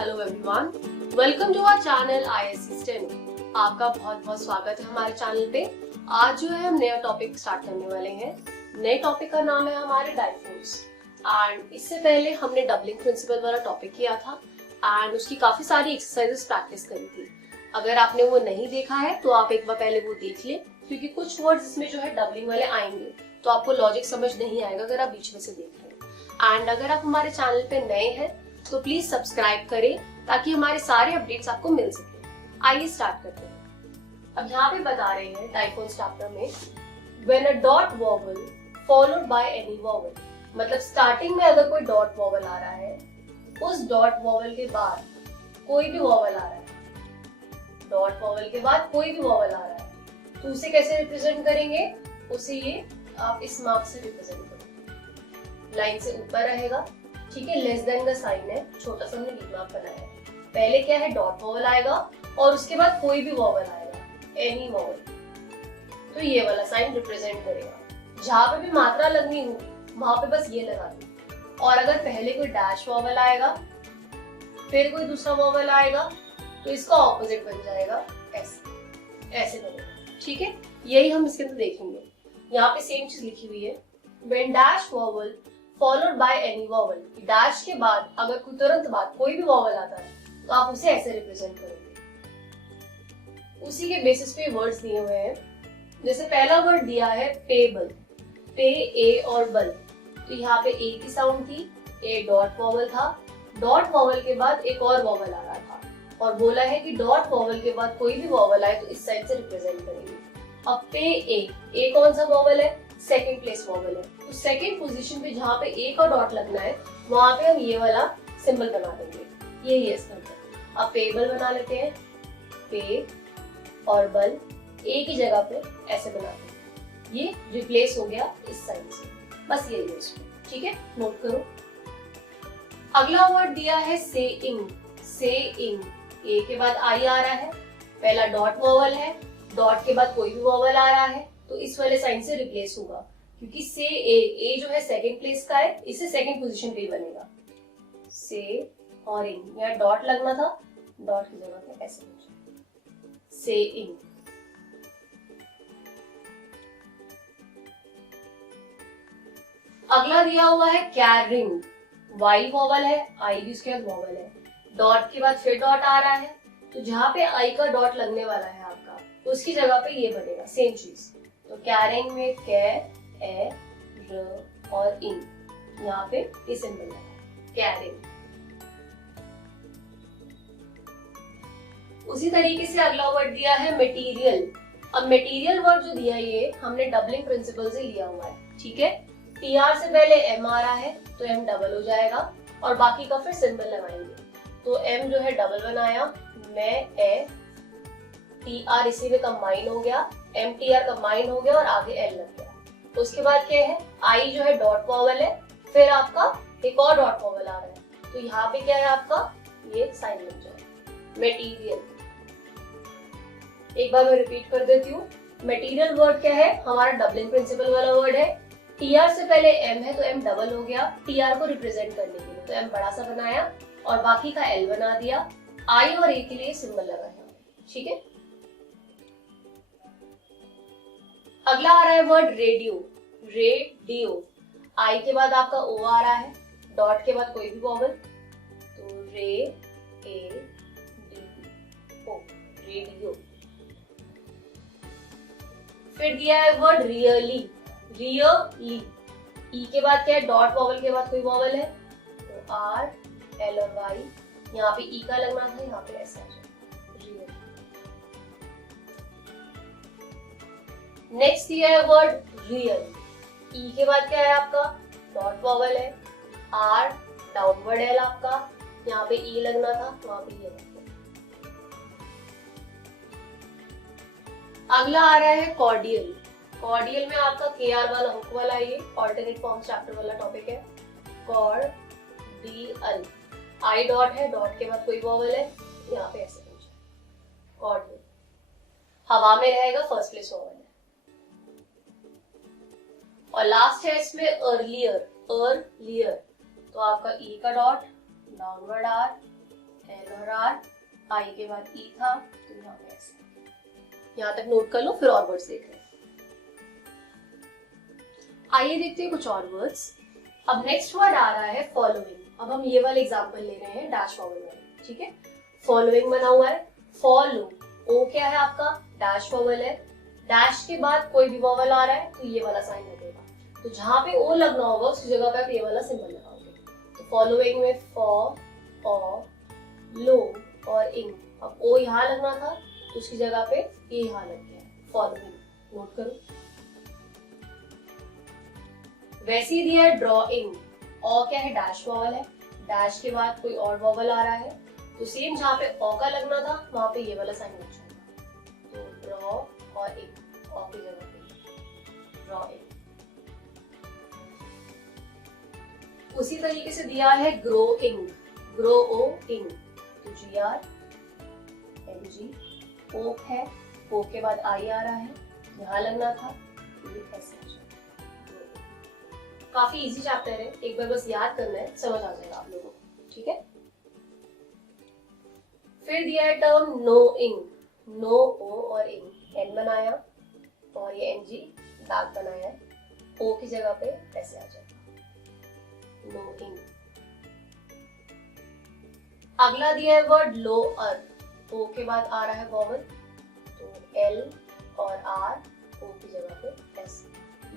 Hello everyone, welcome to our channel ISC steno. आपका बहुत बहुत स्वागत है हमारे चैनल पे। आज जो है हम नया टॉपिक स्टार्ट करने वाले हैं। नए टॉपिक का नाम है हमारे डाइफोन्स। एंड इससे पहले हमने डबलिंग प्रिंसिपल वाला टॉपिक किया था एंड उसकी काफी सारी एक्सरसाइजेस प्रैक्टिस करी थी। अगर आपने वो नहीं देखा है तो आप एक बार पहले वो देख ले, क्योंकि कुछ वर्ड्स इसमें जो है डबलिंग वाले आएंगे तो आपको लॉजिक समझ नहीं आएगा अगर आप बीच में से देख रहे हैं। एंड अगर आप हमारे चैनल पे नए हैं तो प्लीज सब्सक्राइब करें ताकि हमारे सारे अपडेट्स आपको मिल सके। आइए स्टार्ट करते हैं। अब यहाँ पे बता रहे हैं डाइफोन्स चैप्टर में, when a dot vowel followed by any vowel, मतलब स्टार्टिंग में अगर कोई डॉट वॉवल आ रहा है, उस डॉट वॉवल के बाद कोई भी वॉवल आ रहा है, डॉट वॉवल के बाद कोई भी वॉवल आ रहा है तो उसे कैसे रिप्रेजेंट करेंगे? उसे ये आप इस मार्क से रिप्रेजेंट करेंगे। लाइन से ऊपर रहेगा, ठीक है, लेस देन का साइन है, छोटा सा हमने लीड मार्क बनाया है। पहले क्या है, डॉट वॉवल आएगा और उसके बाद कोई भी वॉवल आएगा, एनी वॉवल, तो ये वाला साइन रिप्रेजेंट करेगा। जहां पे भी मात्रा लगनी हो वहां पे बस ये लगा दो। और अगर पहले कोई डैश वॉवल आएगा फिर कोई दूसरा वॉवल आएगा तो इसका ऑपोजिट बन जाएगा ऐसे, ऐसे बनेगा, ठीक है। यही हम इसके अंदर देखेंगे। यहाँ पे सेम चीज लिखी हुई है, when dash vowel followed by any vowel, dash के बाद अगर कोई तुरंत बाद कोई भी वॉवल आता है तो आप उसे ऐसे रिप्रेजेंट करोगे। उसी के बेसिस पे वर्ड्स दिए हुए हैं। जैसे पहला वर्ड दिया है पेबल, पे, ए और बल, तो यहाँ पे ए की साउंड थी, ए डॉट वॉवल था, डॉट वॉवल के बाद एक और वॉवल आ रहा था और बोला है कि डॉट वॉवल के बाद कोई भी वॉवल आए तो इस साइड से रिप्रेजेंट करेंगे। अब पे, ए कौन सा वॉवल है? सेकेंड प्लेस वॉवल है, तो सेकेंड पोजीशन पे जहाँ पे ए का डॉट लगना है वहां पे हम ये वाला सिंबल बना देंगे, यही है इसका मतलब। अब पेबल बना लेते हैं, पे और बल ए की जगह पे ऐसे बनाते हैं, ये रिप्लेस हो गया इस साइड से, बस यही है इसको, ठीक है, नोट करो। अगला वर्ड दिया है सेइंग, सेइंग, ए के बाद आई आ रहा है, पहला डॉट वॉवल है, डॉट के बाद कोई भी वॉवल आ रहा है तो इस वाले साइन से रिप्लेस होगा, क्योंकि से ए जो है सेकंड प्लेस का है, इसे सेकंड पोजीशन पे ही बनेगा। से और इन, यहाँ डॉट लगना था, डॉट की जगह पे ऐसे हो जाए, से इन। अगला दिया हुआ है कैरिंग, वाई वॉवल है, आई भी उसके बाद वॉवल है, डॉट के बाद फिर डॉट आ रहा है, तो जहां पे आई का डॉट लगने वाला है आपका तो उसकी जगह पे ये बनेगा, सेम चीज। तो कैरिंग में कै, ए, र और इन, यहाँ पे ये सिंबल लगा, कैरिंग। उसी तरीके से अगला वर्ड दिया है मटेरियल। अब मटेरियल वर्ड जो दिया है ये हमने डबलिंग प्रिंसिपल से लिया हुआ है, ठीक है। टीआर से पहले एम आ रहा है तो एम डबल हो जाएगा और बाकी का फिर सिंबल लगाएंगे, तो एम जो है डबल बनाया, मैं, ए, टी आर इसी में कंबाइन हो गया, एम टी आर कंबाइन हो गया और आगे एल लग गया। उसके बाद क्या है, आई जो है डॉट वॉवल है, फिर आपका एक और डॉट वॉवल आ रहा है तो यहाँ पे क्या है आपका, ये साइन लग जाए, मटेरियल। एक बार मैं रिपीट कर देती हूँ। मटेरियल वर्ड क्या है, हमारा डबलिंग प्रिंसिपल वाला वर्ड है। टीआर से पहले एम है तो एम डबल हो गया, टीआर को रिप्रेजेंट करने के लिए, तो एम बड़ा सा बनाया और बाकी का एल बना दिया, आई और ए के लिए सिंबल लगा है, ठीक है। अगला आ रहा है वर्ड रेडियो, रेडियो, आई के बाद आपका ओ आ रहा है, डॉट के बाद कोई भी वॉवल, तो रे, ए, डी, ओ, रेडियो। फिर दिया है वर्ड रियली, रियली, ई के बाद क्या है, डॉट वॉवल के बाद कोई वॉवल है तो आर, एल और वाई, यहाँ पे ई का लगना था, यहाँ पे ऐसा है, रियल। नेक्स्ट दिया है वर्ड रियल, ई के बाद क्या है आपका, डॉट वॉवल है, आर, डाउनवर्ड एल आपका, यहाँ पे ई लगना था, वहां पे ये लग गया। अगला आ रहा है कॉर्डियल, कॉर्डियल में आपका के आर वाला हुक वाला, ये ऑल्टरनेट फॉर्म्स चैप्टर वाला टॉपिक है। कॉर्डियल, आई डॉट है, डॉट के बाद कोई वॉवल है, यहाँ पे ऐसे पूछा, कॉर्डियल, हवा में रहेगा, फर्स्ट प्लेस वॉवल है। और लास्ट है इसमें अर्लियर, अर्लियर, तो आपका ई का डॉट, डाउनवर्ड आर, L और R, I के बाद E था तो यहाँ पे ऐसे। यहाँ तक नोट कर लो, फिर और वर्ड्स देख रहे हैं। आइए देखते हैं कुछ और वर्ड्स। अब नेक्स्ट वर्ड आ रहा है फॉलोइंग। अब हम ये वाला एग्जांपल ले रहे हैं डैश वॉवल वाला, ठीक है। फॉलोइंग बना हुआ है, फॉलो, ओ क्या है आपका, डैश वॉवल है, डैश के बाद कोई भी वॉवल आ रहा है तो ये वाला साइन लगेगा, तो जहां पे ओ लगना होगा उसकी जगह पे आप ये वाला सिंबल लगाओगे। तो फॉलोइंग में फॉ, ऑ, लो और इंग। अब ओ यहाँ लगना था तो उसकी जगह पे ये यहाँ लग गया है, फॉलोइंग, नोट करो। वैसे ही दिया है ड्रॉइंग, ऑ क्या है, डैश वॉवल है, डैश के बाद कोई और वॉवल आ रहा है तो सेम जहाँ पे ऑ का लगना था वहां पे ये वाला साइन लग जाएगा, तो ड्रॉ और इंग, ऑ की जगह पे ड्रॉइंग। उसी तरीके से दिया है ग्रोइंग, ग्रो ओ इंग, तो GR NG, ओक है, ओ के बाद आई आ रहा है, यहाँ लगना था, ये ऐसे। काफी इजी चैप्टर है, एक बार बस याद करना है, समझ आ जाएगा आप लोगों को, ठीक है। फिर दिया है टर्म नोइंग, नो ओ और इंग, एन बनाया और ये NG दाग बनाया, ओ की जगह पे ऐसे आ जाएगा, नोइंग। अगला दिया है वर्ड लोअर, ओ के बाद आ रहा है वॉवल, तो L और R, ओ की जगह पे ऐसे,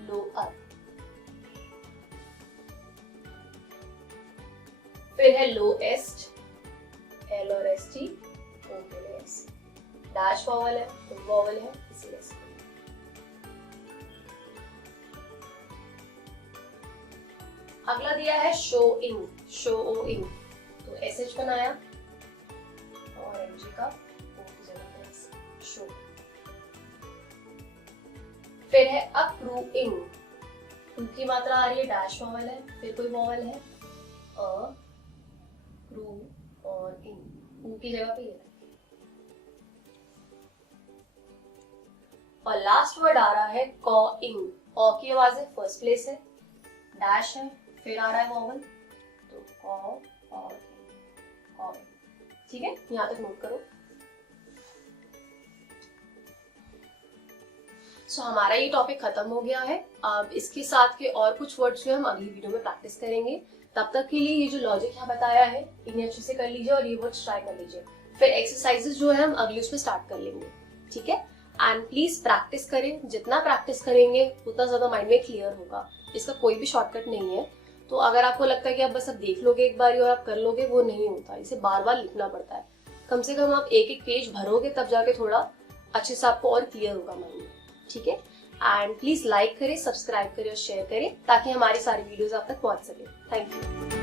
लोअर। फिर है लोएस्ट, L और ST, O के लिए S, डैश वॉवल है, वॉवल है इसीलिए। अगला दिया है शोइंग, शो ओ इंग, तो SH बनाया और NG का O की जगह पे S, शो। फिर है अप्रूइंग, उ की मात्रा आ रही है, डैश वॉवल है, फिर कोई वॉवल है, अ, रू और इन, ऊ की जगह पे ये रखें। और लास्ट वर्ड आ रहा है कॉइंग, ऑ की आवाज है, फर्स्ट प्लेस है, डैश है, फिर आ रहा है वॉवल, तो कॉ और कॉइंग, ठीक है, यहां तक नोट करो। सो हमारा ये टॉपिक खत्म हो गया है। अब इसके साथ के और कुछ वर्ड्स जो हम अगली वीडियो में प्रैक्टिस करेंगे। तब तक के लिए ये जो लॉजिक यहाँ बताया है इन्हें अच्छे से कर लीजिए और ये वर्ड्स ट्राई कर लीजिए। फिर एक्सरसाइजेस जो है हम अगले उसमें स्टार्ट कर लेंगे, ठीक है। एंड प्लीज प्रैक्टिस करें, जितना प्रैक्टिस करेंगे उतना ज्यादा माइंड में क्लियर होगा। इसका कोई भी शॉर्टकट नहीं है। तो अगर आपको लगता है कि आप बस अब देख लोगे एक बार और आप कर लोगे, वो नहीं होता, इसे बार बार लिखना पड़ता है। कम से कम आप एक एक पेज भरोगे तब जाके थोड़ा अच्छे से आपको और क्लियर होगा माइंड में, ठीक है। एंड प्लीज लाइक करें, सब्सक्राइब करें और शेयर करें ताकि हमारी सारी वीडियोस आप तक पहुंच सके। Thank you.